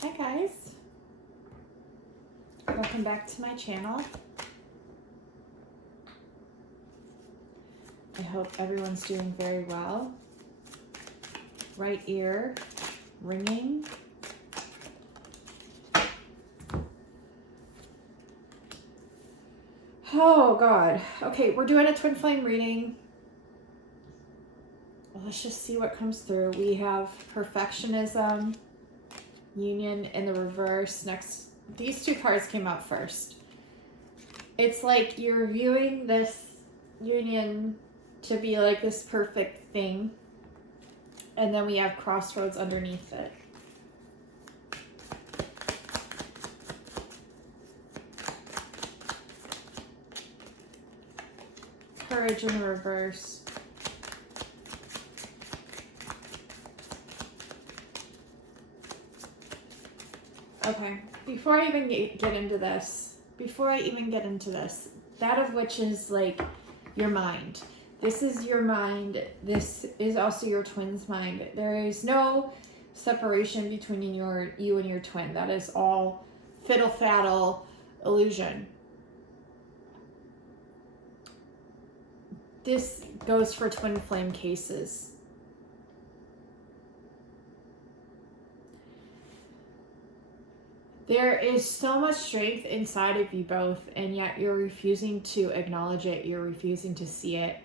Hi guys, welcome back to my channel. I hope everyone's doing very well. Right ear ringing. Oh God. Okay, we're doing a twin flame reading. Let's just see what comes through. We have perfectionism, union in the reverse. Next, these two cards came out first. It's like you're viewing this union to be like this perfect thing. And then we have crossroads underneath it. Courage in the reverse. Okay, before I even get into this, that of which is like your mind. This is your mind. This is also your twin's mind. There is no separation between you and your twin. That is all fiddle-faddle illusion. This goes for twin flame cases. There is so much strength inside of you both, and yet you're refusing to acknowledge it. You're refusing to see it.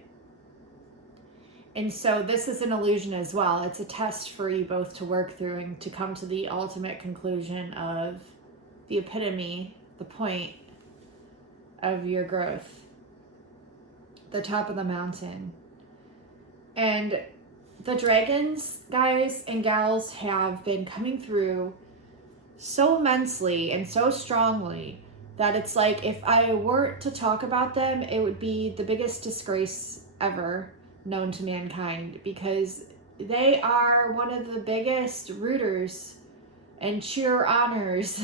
And so this is an illusion as well. It's a test for you both to work through and to come to the ultimate conclusion of the epitome, the point of your growth, the top of the mountain. And the dragons, guys and gals, have been coming through so immensely and so strongly that it's like if I were to talk about them, it would be the biggest disgrace ever known to mankind, because they are one of the biggest rooters and cheer honors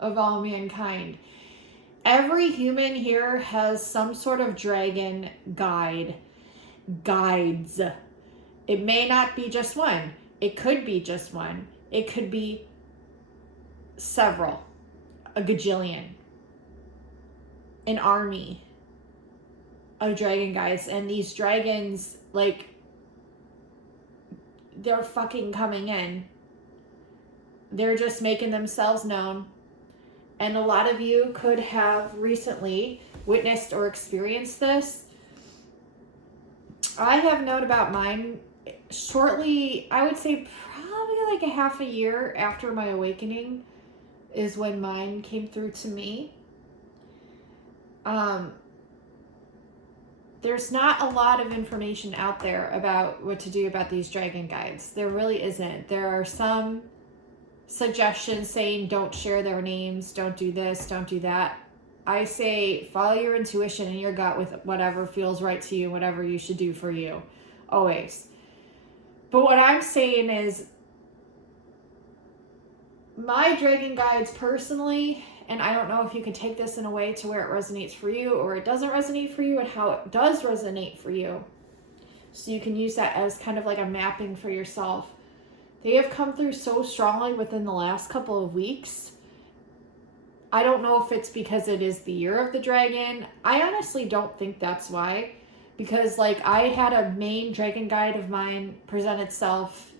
of all mankind. Every human here has some sort of dragon guides. It may not be just one. It could be just one. It could be several, a gajillion, an army of dragon guides. And these dragons, like, they're fucking coming in. They're just making themselves known. And a lot of you could have recently witnessed or experienced this. I have known about mine shortly, I would say probably like a half a year after my awakening is when mine came through to me. There's not a lot of information out there about what to do about these dragon guides. There really isn't. There are some suggestions saying don't share their names, don't do this, don't do that. I say follow your intuition and your gut with whatever feels right to you, whatever you should do for you, always. But what I'm saying is my dragon guides personally, and I don't know if you can take this in a way to where it resonates for you or it doesn't resonate for you, and how it does resonate for you, so you can use that as kind of like a mapping for yourself. They have come through so strongly within the last couple of weeks. I don't know if it's because it is the year of the dragon. I honestly don't think that's why. Because like I had a main dragon guide of mine present itself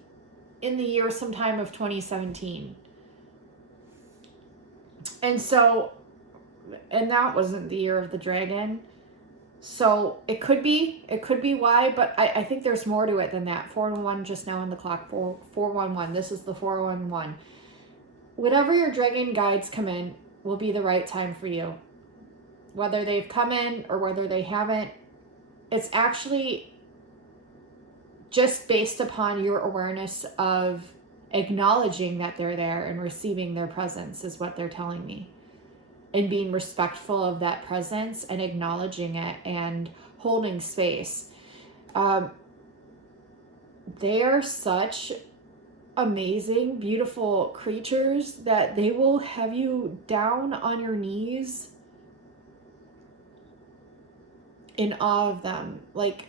in the year sometime of 2017. And that wasn't the year of the dragon. So it could be why, but I think there's more to it than that. 411 just now on the clock, 411. This is the 411. Whatever your dragon guides come in will be the right time for you. Whether they've come in or whether they haven't, it's actually just based upon your awareness of acknowledging that they're there and receiving their presence is what they're telling me. And being respectful of that presence and acknowledging it and holding space. They are such amazing, beautiful creatures that they will have you down on your knees in awe of them. Like,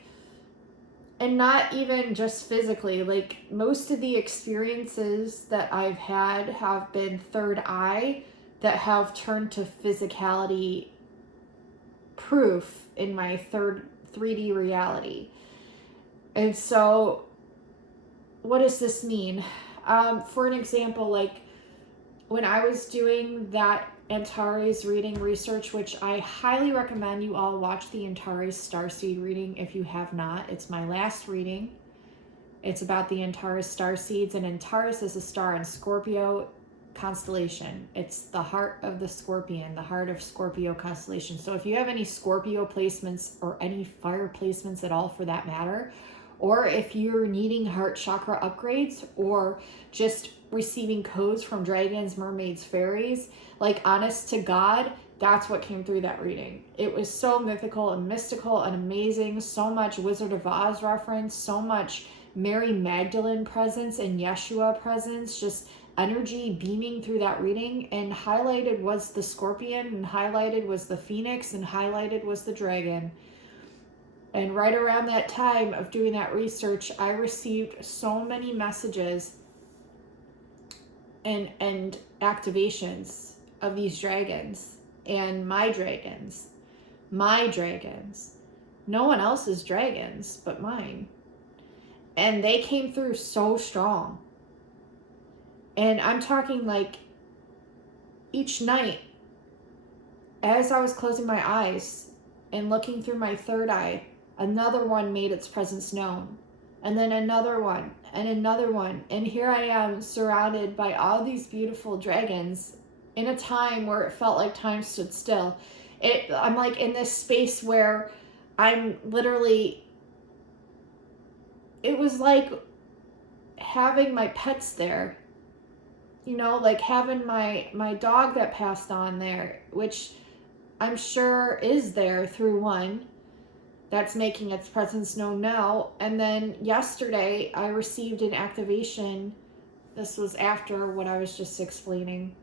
And not even just physically, like most of the experiences that I've had have been third eye that have turned to physicality proof in my 3D reality. And so what does this mean? For an example, like when I was doing that Antares reading research, which I highly recommend you all watch the Antares starseed reading if you have not. It's my last reading. It's about the Antares starseeds, and Antares is a star in Scorpio constellation. It's the heart of the Scorpion, the heart of Scorpio constellation. So if you have any Scorpio placements or any fire placements at all for that matter, or if you're needing heart chakra upgrades or just receiving codes from dragons, mermaids, fairies, like honest to God, that's what came through that reading. It was so mythical and mystical and amazing. So much Wizard of Oz reference, so much Mary Magdalene presence and Yeshua presence, just energy beaming through that reading. And highlighted was the Scorpion, and highlighted was the Phoenix, and highlighted was the Dragon. And right around that time of doing that research, I received so many messages and activations of these dragons and my dragons. No one else's dragons but mine. And they came through so strong. And I'm talking like each night as I was closing my eyes and looking through my third eye, another one made its presence known. And then another one, and another one. And here I am surrounded by all these beautiful dragons in a time where it felt like time stood still. I'm like in this space where I'm literally, it was like having my pets there. You know, like having my dog that passed on there, which I'm sure is there through one that's making its presence known now. And then yesterday I received an activation. This was after what I was just explaining.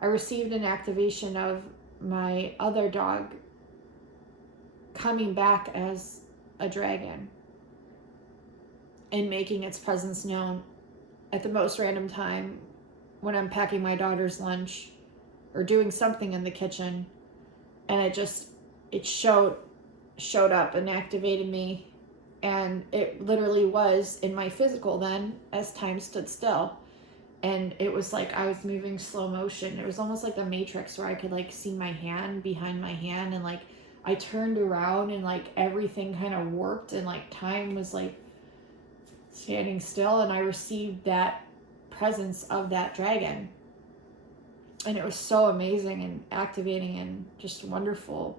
I received an activation of my other dog coming back as a dragon and making its presence known at the most random time when I'm packing my daughter's lunch or doing something in the kitchen. And it showed up and activated me, and it literally was in my physical then as time stood still. And it was like I was moving slow motion. It was almost like the Matrix, where I could like see my hand behind my hand, and like I turned around and like everything kind of warped, and like time was like standing still, and I received that presence of that dragon. And it was so amazing and activating and just wonderful.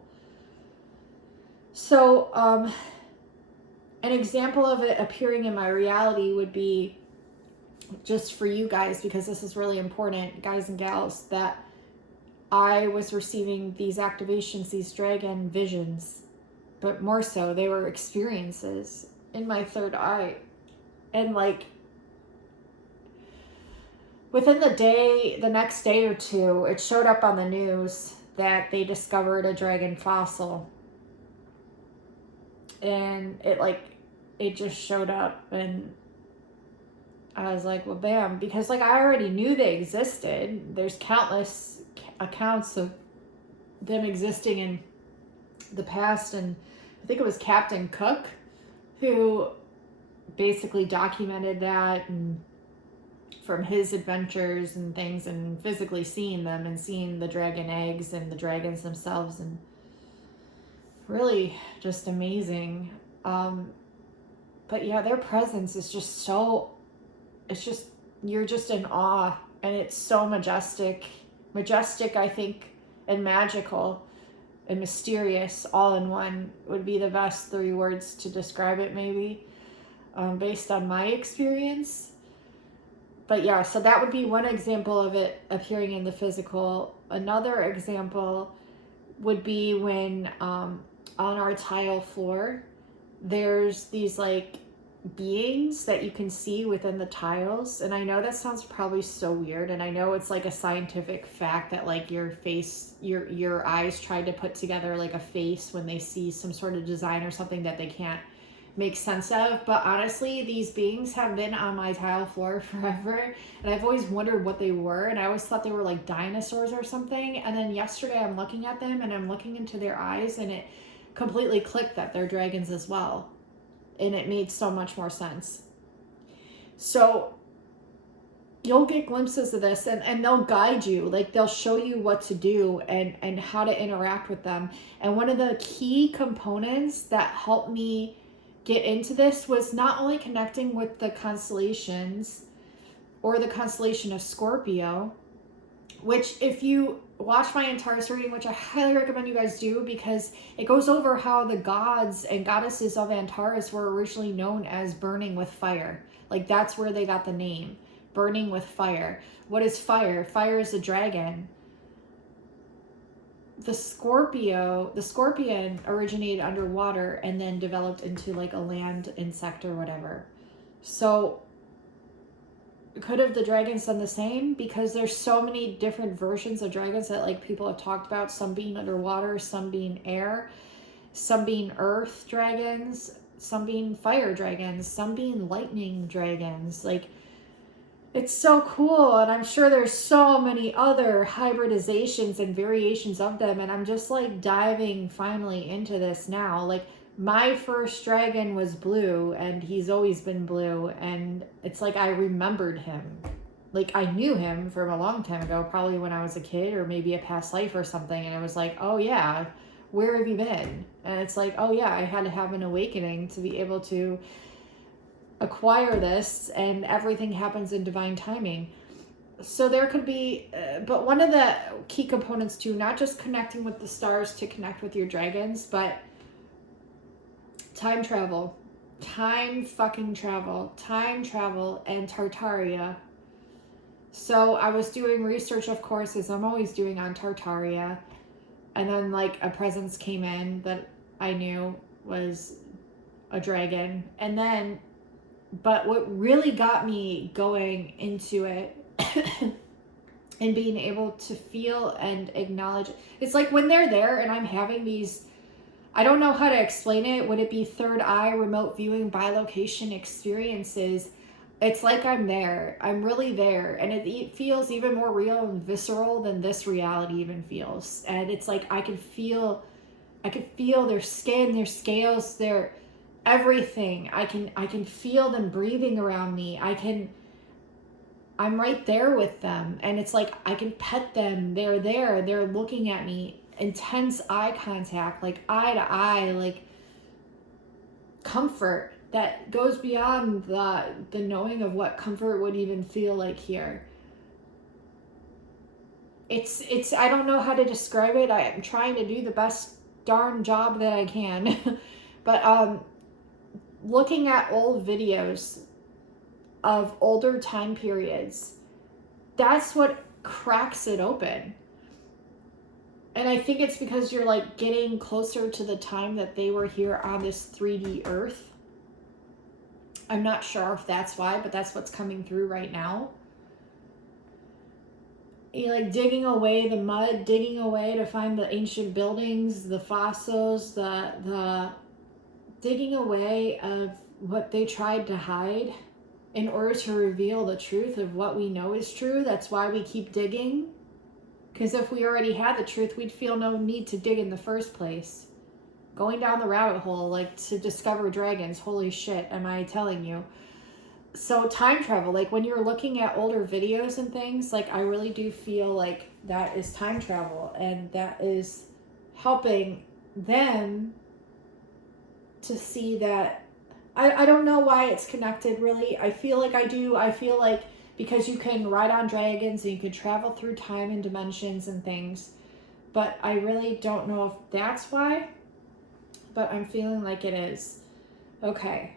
So, an example of it appearing in my reality would be, just for you guys, because this is really important, guys and gals, that I was receiving these activations, these dragon visions, but more so, they were experiences in my third eye. And like, within the next day or two, it showed up on the news that they discovered a dragon fossil. And it just showed up, and I was like, well, bam, because like I already knew they existed. There's countless accounts of them existing in the past, and I think it was Captain Cook who basically documented that, and from his adventures and things, and physically seeing them and seeing the dragon eggs and the dragons themselves, and really just amazing. But yeah, their presence is just so, it's just, you're just in awe, and it's so majestic, I think, and magical and mysterious all in one would be the best 3 words to describe it, maybe, based on my experience. But yeah, so that would be one example of it appearing in the physical. Another example would be when on our tile floor, there's these like beings that you can see within the tiles. And I know that sounds probably so weird, and I know it's like a scientific fact that like your face, your eyes try to put together like a face when they see some sort of design or something that they can't make sense of. But honestly, these beings have been on my tile floor forever, and I've always wondered what they were, and I always thought they were like dinosaurs or something. And then yesterday I'm looking at them and I'm looking into their eyes, and it completely clicked that they're dragons as well, and it made so much more sense. So you'll get glimpses of this, and they'll guide you. Like, they'll show you what to do and how to interact with them. And one of the key components that helped me get into this was not only connecting with the constellations or the constellation of Scorpio, which if you watch my entire reading, which I highly recommend you guys do, because it goes over how the gods and goddesses of Antares were originally known as burning with fire. Like, that's where they got the name. Burning with fire. What is fire? Fire is a dragon. The scorpion originated underwater and then developed into like a land insect or whatever. So could have the dragons done the same? Because there's so many different versions of dragons that like people have talked about, some being underwater, some being air, some being earth dragons, some being fire dragons, some being lightning dragons. Like, it's so cool, and I'm sure there's so many other hybridizations and variations of them, and I'm just like diving finally into this now. Like, my first dragon was blue, and he's always been blue, and it's like I remembered him. Like, I knew him from a long time ago, probably when I was a kid or maybe a past life or something, and it was like, oh yeah, where have you been? And it's like, oh yeah, I had to have an awakening to be able to acquire this, and everything happens in divine timing. So there could be, but one of the key components too, not just connecting with the stars to connect with your dragons, but time travel, time travel, and Tartaria. So I was doing research, of course, as I'm always doing on Tartaria, and then like a presence came in that I knew was a dragon, and then but what really got me going into it and being able to feel and acknowledge, it's like when they're there and I'm having these, I don't know how to explain it. Would it be third eye, remote viewing, bilocation experiences? It's like I'm there. I'm really there. And it feels even more real and visceral than this reality even feels. And it's like I could feel their skin, their scales, their everything. I can feel them breathing around me. I'm right there with them, and it's like I can pet them. They're there, they're looking at me, intense eye contact, like eye to eye, like comfort that goes beyond the knowing of what comfort would even feel like here. It's I don't know how to describe it. I'm trying to do the best darn job that I can. But looking at old videos of older time periods, that's what cracks it open. And I think it's because you're like getting closer to the time that they were here on this 3D earth. I'm not sure if that's why, but that's what's coming through right now. You're like digging away the mud, digging away to find the ancient buildings, the fossils, the digging away of what they tried to hide in order to reveal the truth of what we know is true. That's why we keep digging. Because if we already had the truth, we'd feel no need to dig in the first place. Going down the rabbit hole, like to discover dragons, holy shit, am I telling you? So time travel, like when you're looking at older videos and things, like I really do feel like that is time travel, and that is helping them to see that. I don't know why it's connected, really. I feel like I do. I feel like because you can ride on dragons and you can travel through time and dimensions and things. But I really don't know if that's why. But I'm feeling like it is. Okay.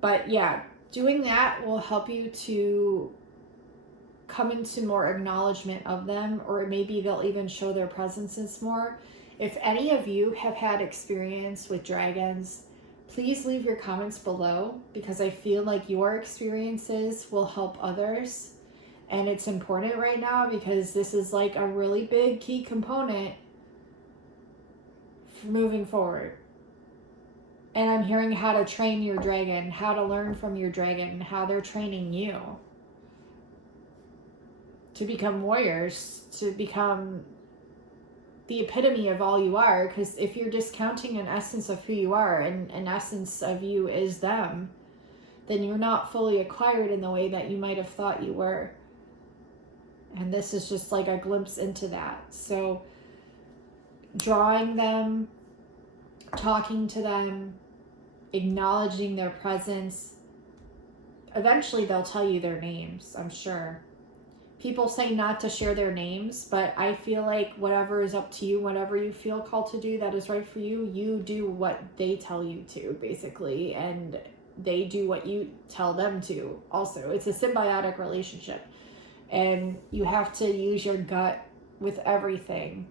But yeah, doing that will help you to come into more acknowledgement of them, or maybe they'll even show their presences more. If any of you have had experience with dragons, please leave your comments below, because I feel like your experiences will help others. And it's important right now because this is like a really big key component for moving forward. And I'm hearing how to train your dragon, how to learn from your dragon, how they're training you to become warriors, to become the epitome of all you are. Because if you're discounting an essence of who you are, and an essence of you is them, then you're not fully acquired in the way that you might have thought you were. And this is just like a glimpse into that. So drawing them, talking to them, acknowledging their presence. Eventually they'll tell you their names, I'm sure. People say not to share their names, but I feel like whatever is up to you, whatever you feel called to do that is right for you, you do what they tell you to, basically, and they do what you tell them to also. It's a symbiotic relationship, and you have to use your gut with everything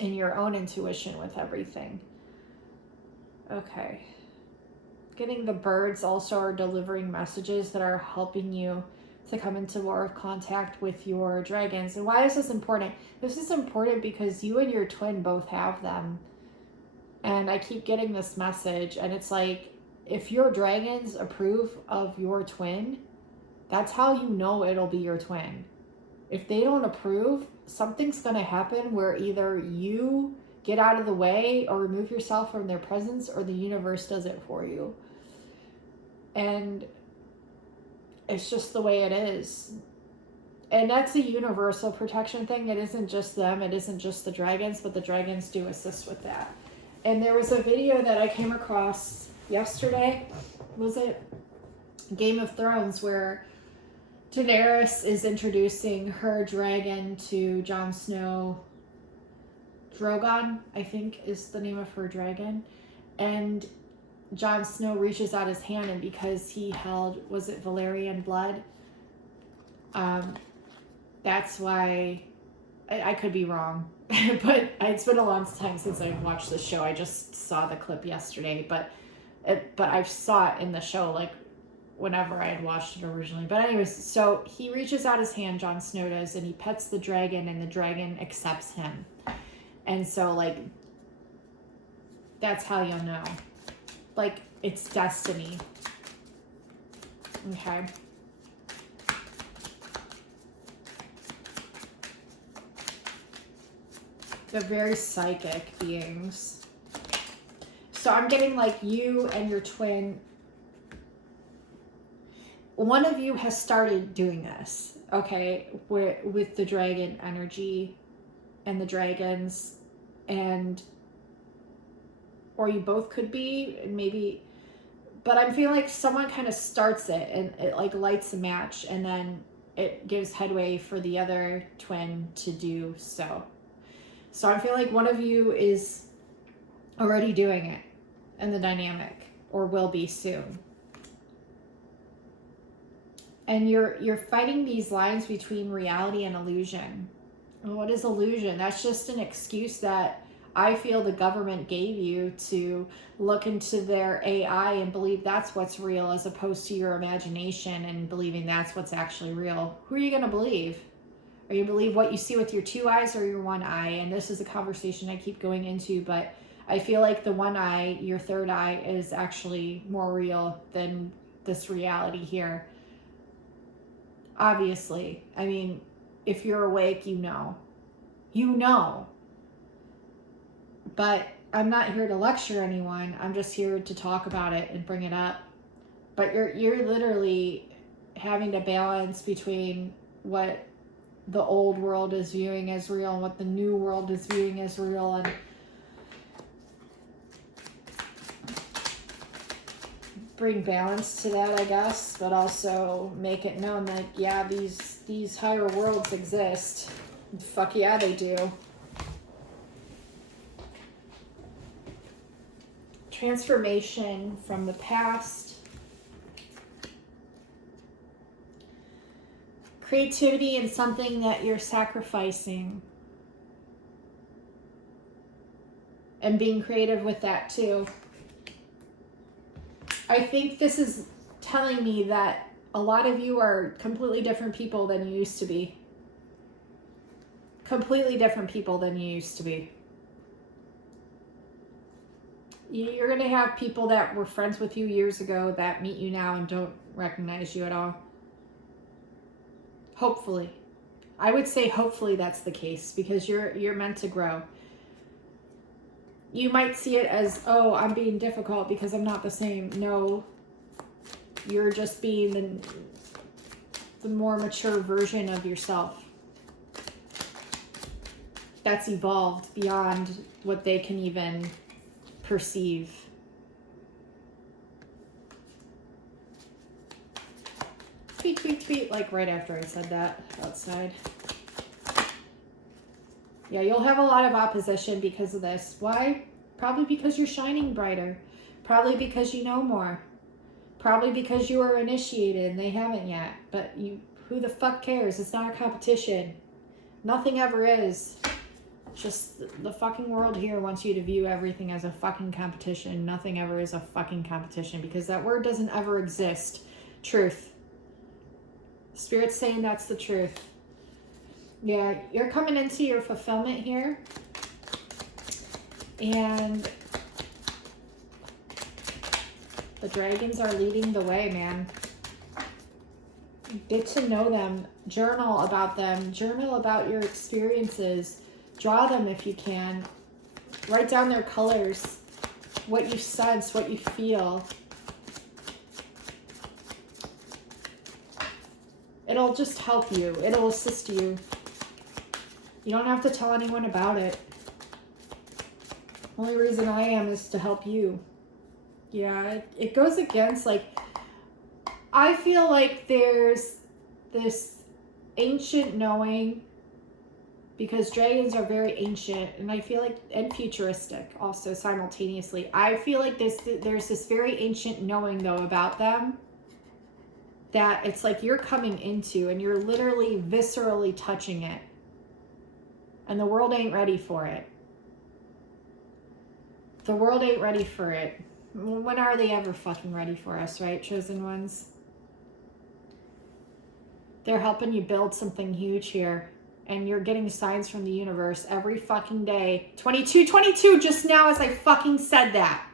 and your own intuition with everything. Okay. Getting the birds also are delivering messages that are helping you to come into more of contact with your dragons. And why is this important? This is important because you and your twin both have them. And I keep getting this message, and it's like, if your dragons approve of your twin, that's how you know it'll be your twin. If they don't approve, something's going to happen where either you get out of the way or remove yourself from their presence, or the universe does it for you. And it's just the way it is. And that's a universal protection thing. It isn't just them. It isn't just the dragons, but the dragons do assist with that. And there was a video that I came across yesterday. Was it Game of Thrones, where Daenerys is introducing her dragon to Jon Snow. Drogon, I think, is the name of her dragon. And Jon Snow reaches out his hand, and because he held, was it Valyrian blood? That's why, I could be wrong, but it's been a long time since I've watched the show. I just saw the clip yesterday, but I saw it in the show, like, whenever I had watched it originally. But anyways, so he reaches out his hand, Jon Snow does, and he pets the dragon, and the dragon accepts him. And so, like, that's how you'll know. Like, it's destiny. Okay. They're very psychic beings. So I'm getting, like, you and your twin. One of you has started doing this, okay, with the dragon energy and the dragons, and or you both could be, maybe, but I'm feeling like someone kind of starts it, and it like lights a match, and then it gives headway for the other twin to do so. So I feel like one of you is already doing it in the dynamic, or will be soon. And you're fighting these lines between reality and illusion. And what is illusion? That's just an excuse that I feel the government gave you to look into their AI and believe that's what's real, as opposed to your imagination and believing that's what's actually real. Who are you going to believe? Are you believe what you see with your two eyes or your one eye? And this is a conversation I keep going into, but I feel like the one eye, your third eye, is actually more real than this reality here. Obviously. I mean, if you're awake, you know. You know. But I'm not here to lecture anyone. I'm just here to talk about it and bring it up. But you're literally having to balance between what the old world is viewing as real and what the new world is viewing as real, and bring balance to that, I guess, but also make it known that, yeah, these higher worlds exist. Fuck yeah, they do. Transformation from the past. Creativity in something that you're sacrificing. And being creative with that too. I think this is telling me that a lot of you are completely different people than you used to be. Completely different people than you used to be. You're going to have people that were friends with you years ago that meet you now and don't recognize you at all. Hopefully. I would say hopefully that's the case, because you're meant to grow. You might see it as, oh, I'm being difficult because I'm not the same. No, you're just being the more mature version of yourself that's evolved beyond what they can even perceive. Tweet, tweet, tweet, like right after I said that outside. Yeah, you'll have a lot of opposition because of this. Why? Probably because you're shining brighter. Probably because you know more. Probably because you were initiated and they haven't yet. But who the fuck cares? It's not a competition. Nothing ever is. Just the fucking world here wants you to view everything as a fucking competition. Nothing ever is a fucking competition, because that word doesn't ever exist. Truth. Spirit's saying that's the truth. Yeah, you're coming into your fulfillment here. And the dragons are leading the way, man. Get to know them. Journal about them. Journal about your experiences. Draw them if you can. Write down their colors. What you sense, what you feel. It'll just help you. It'll assist you. You don't have to tell anyone about it. Only reason I am is to help you. Yeah, it goes against, like, I feel like there's this ancient knowing, because dragons are very ancient, and I feel like, and futuristic also simultaneously. I feel like there's this very ancient knowing, though, about them, that it's like you're coming into, and you're literally viscerally touching it. And the world ain't ready for it. The world ain't ready for it. When are they ever fucking ready for us, right, chosen ones? They're helping you build something huge here. And you're getting signs from the universe every fucking day. 22, just now as I fucking said that.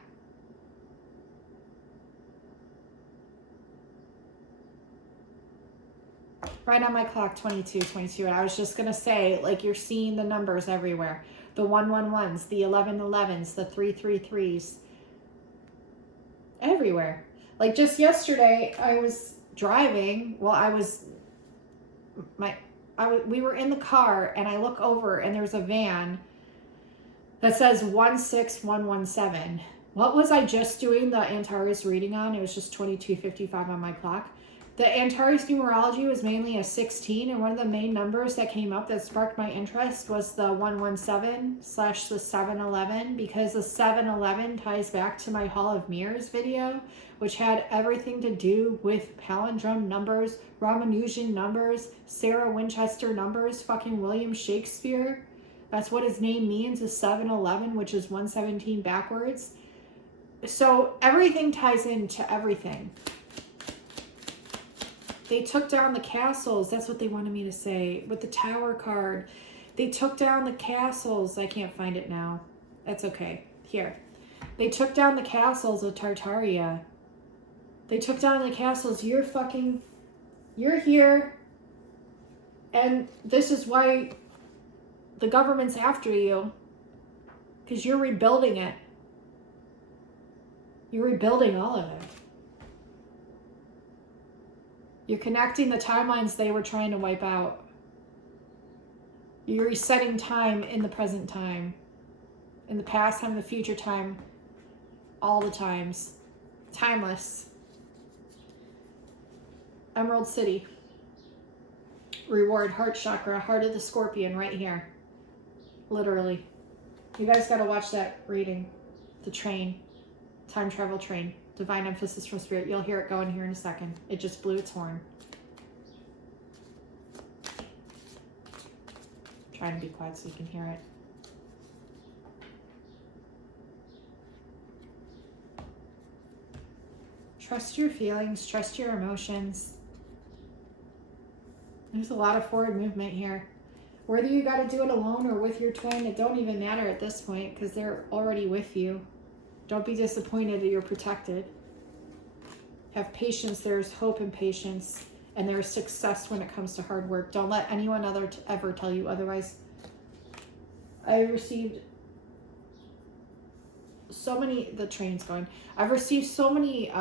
Right on my clock, 22. And I was just going to say, like, you're seeing the numbers everywhere. The 111s, the 1111s, the 333s. Everywhere. Like, just yesterday, I was driving. Well, we were in the car, and I look over, and there's a van that says 16117. What was I just doing the Antares reading on? It was just 22:55 on my clock. The Antares numerology was mainly a 16, and one of the main numbers that came up that sparked my interest was the 117/ the 711, because the 711 ties back to my Hall of Mirrors video, which had everything to do with palindrome numbers, Ramanujan numbers, Sarah Winchester numbers, fucking William Shakespeare. That's what his name means, is 711, which is 117 backwards. So everything ties into everything. They took down the castles. That's what they wanted me to say. With the Tower card. They took down the castles. I can't find it now. That's okay. Here. They took down the castles of Tartaria. They took down the castles. You're here. And this is why the government's after you. Because you're rebuilding it. You're rebuilding all of it. You're connecting the timelines they were trying to wipe out. You're resetting time in the present time. In the past time, the future time. All the times. Timeless. Emerald City. Reward, heart chakra, heart of the scorpion right here. Literally. You guys got to watch that reading. The train. Time travel train. Divine emphasis from spirit. You'll hear it going here in a second. It just blew its horn. Trying to be quiet so you can hear it. Trust your feelings. Trust your emotions. There's a lot of forward movement here. Whether you got to do it alone or with your twin, it don't even matter at this point because they're already with you. Don't be disappointed that you're protected. Have patience. There's hope and patience, and there's success when it comes to hard work. Don't let anyone ever tell you otherwise. I received so many, the train's going. I've received so many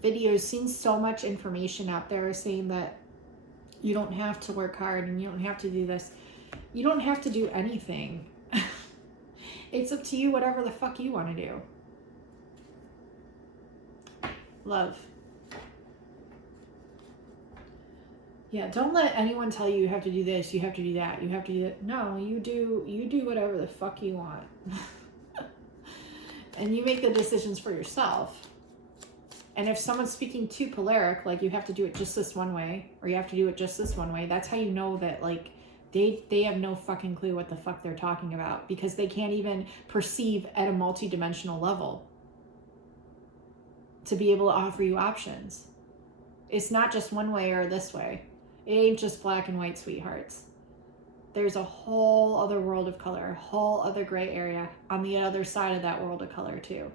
videos, seen so much information out there saying that you don't have to work hard and you don't have to do this. You don't have to do anything. It's up to you, whatever the fuck you want to do. Love. Yeah, don't let anyone tell you you have to do this, you have to do that, you have to do that. No, you do whatever the fuck you want. And you make the decisions for yourself. And if someone's speaking too polaric, like you have to do it just this one way, or you have to do it just this one way, that's how you know that like they have no fucking clue what the fuck they're talking about, because they can't even perceive at a multi-dimensional level to be able to offer you options. It's not just one way or this way. It ain't just black and white, sweethearts. There's a whole other world of color, a whole other gray area on the other side of that world of color too.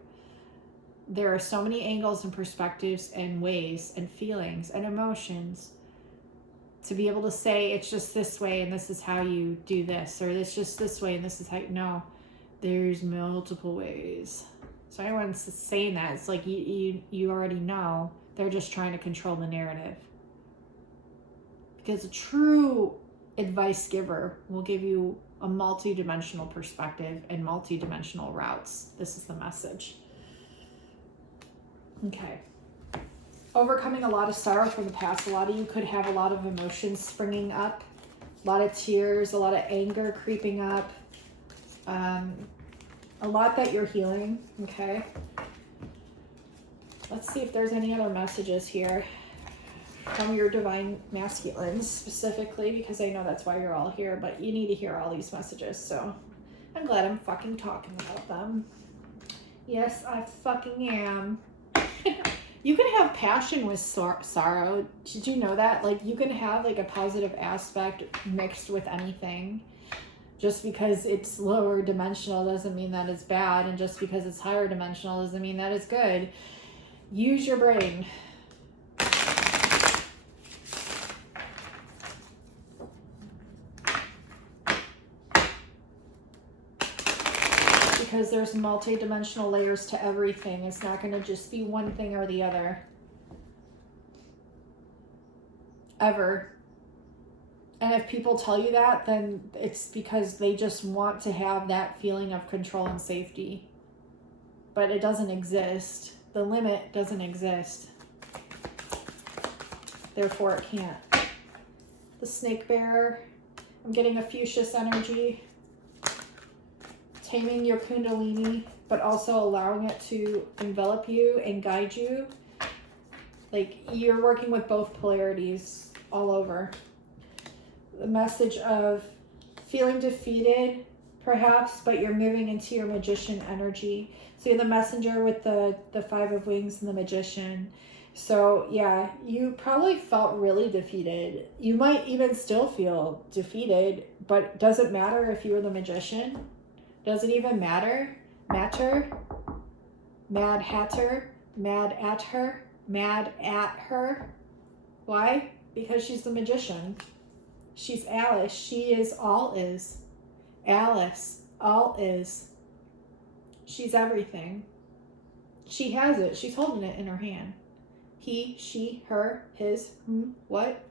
There are so many angles and perspectives and ways and feelings and emotions to be able to say it's just this way and this is how you do this, or it's just this way and this is how you... No, there's multiple ways. So anyone's saying that, it's like you already know. They're just trying to control the narrative. Because a true advice giver will give you a multi-dimensional perspective and multi-dimensional routes. This is the message. Okay. Overcoming a lot of sorrow from the past. A lot of you could have a lot of emotions springing up. A lot of tears, a lot of anger creeping up. A lot that you're healing. Okay. Let's see if there's any other messages here from your divine masculines specifically, because I know that's why you're all here, but you need to hear all these messages, so I'm glad I'm fucking talking about them. Yes, I fucking am. You can have passion with sorrow. Did you know that? Like, you can have like a positive aspect mixed with anything. Just because it's lower dimensional doesn't mean that it's bad, and just because it's higher dimensional doesn't mean that it's good. Use your brain. Because there's multi-dimensional layers to everything. It's not going to just be one thing or the other. Ever. And if people tell you that, then it's because they just want to have that feeling of control and safety. But it doesn't exist. The limit doesn't exist. Therefore, it can't. The snake bearer. I'm getting a fuchsius energy. Taming your kundalini, but also allowing it to envelop you and guide you. Like, you're working with both polarities all over. The message of feeling defeated, perhaps, but you're moving into your magician energy. So you're the messenger with the 5 of wings and the magician. So yeah, you probably felt really defeated. You might even still feel defeated, but does it matter if you were the magician? Does it even matter? Matter? Mad Hatter? Mad at her? Mad at her? Why? Because she's the magician. She's Alice. She is all is. Alice. All is. She's everything. She has it. She's holding it in her hand. He, she, her, his, what?